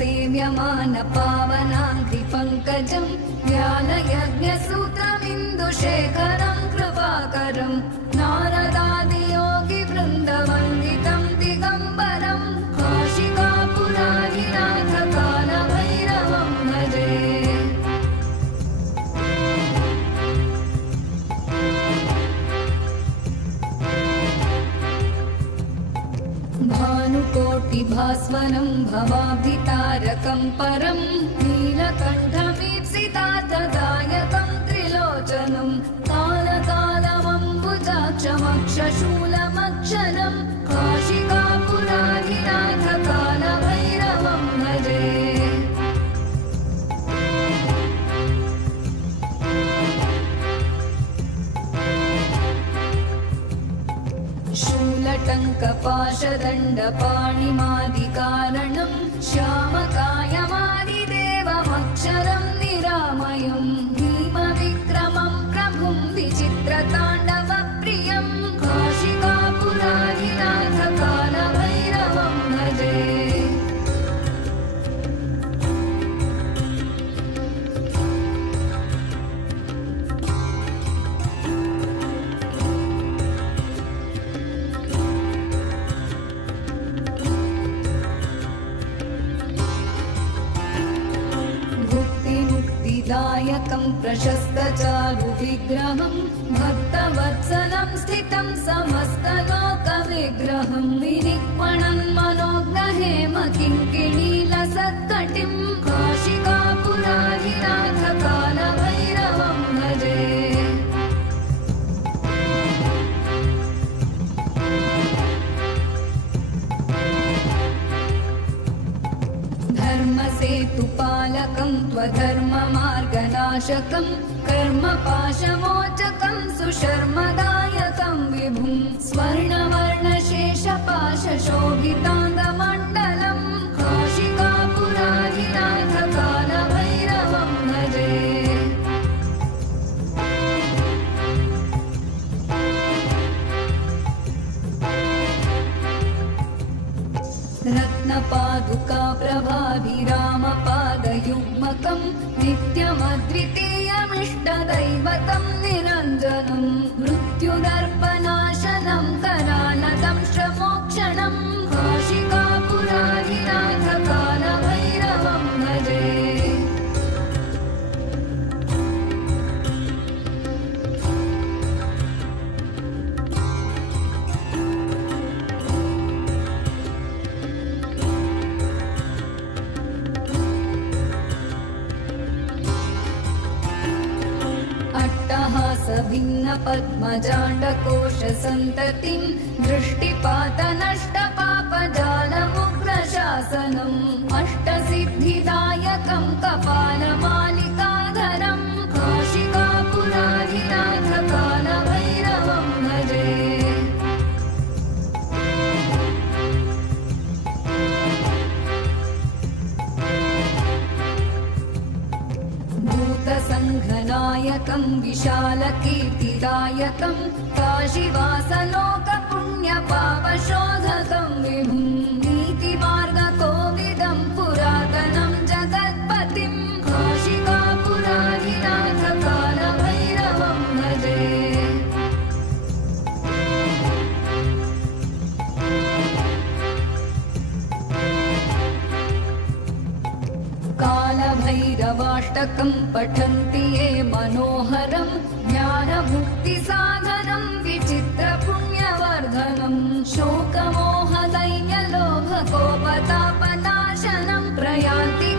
सेव्यमान पावनाङ्घ्रिपङ्कजं ज्ञानयज्ञसूत्रमिन्दुशेखरं कृपाकरं नारदादियोगिवृन्दवन्दितं दिगम्बरं काशिकापुराधिनाथ कालभैरवं भजे। भानुकोटिभास्वरं भवाब्धितारकं परं नीलकण्ठमीप्सितार्थदायकं त्रिलोचनं कालकालमम्बुजाक्षमक्षशूलमक्षरं काशिकापुराधिनाथ कालभैरवं भजे। शूलटङ्कपाशदण्डपाणिमादिकारणं श्यामकायमादिदेवमक्षरं निरामयं भीमविक्रमं प्रभुं विचित्रताण्डवप्रियं काशिकापुराधिनाथ कालभैरवं भजे। दायकं प्रशस्तचारुविग्रहं भक्तवत्सलं स्थितं समस्तलोकविग्रहं विनिक्वणं मनोज्ञहेम किङ्किणीलसत्कटिं काशिकापुराधिनाथ कालभैरवं भजे। धर्मसेतुपालकं त्वधर्ममार्गनाशकं कर्मपाशमोचकं सुशर्मदायकं विभुं स्वर्णवर्णशेषपाशशोभिताङ्गमण्डलं काशिकापुराधिनाथ कालभैरवं भजे। रत्नपादुका प्रभाभिरामपादयुग्मकं नित्यमद्वितीयमिष्टदैवतं निरञ्जनं मृत्युदर्पनाशनं करालदंशमोक्षणं काशिकापुराधिनाथ कालभैरवं भजे। भिन्नपद्मजाण्डकोशसन्ततिं दृष्टिपातनष्टपापजालमुग्रशासनम् अष्टसिद्धिदायकं कपालमालिकाधरं काशिकापुराधिनाथ कालभैरवं भजे। भूतसङ्घनायकं विशालकीर्तिदायकं काशीवासलोकपुण्यपापशोधकं विभुं नीतिमार्गकोविदं पुरातनं जगत्पतिं काशिकापुराधिनाथ कालभैरवं भजे। कालभैरवाष्टकं पठन्ति ये मनोहरं ज्ञानमुक्तिसाधनं विचित्रपुण्यवर्धनं शोकमोहदैन्यलोभकोपतापनाशनं प्रयान्ति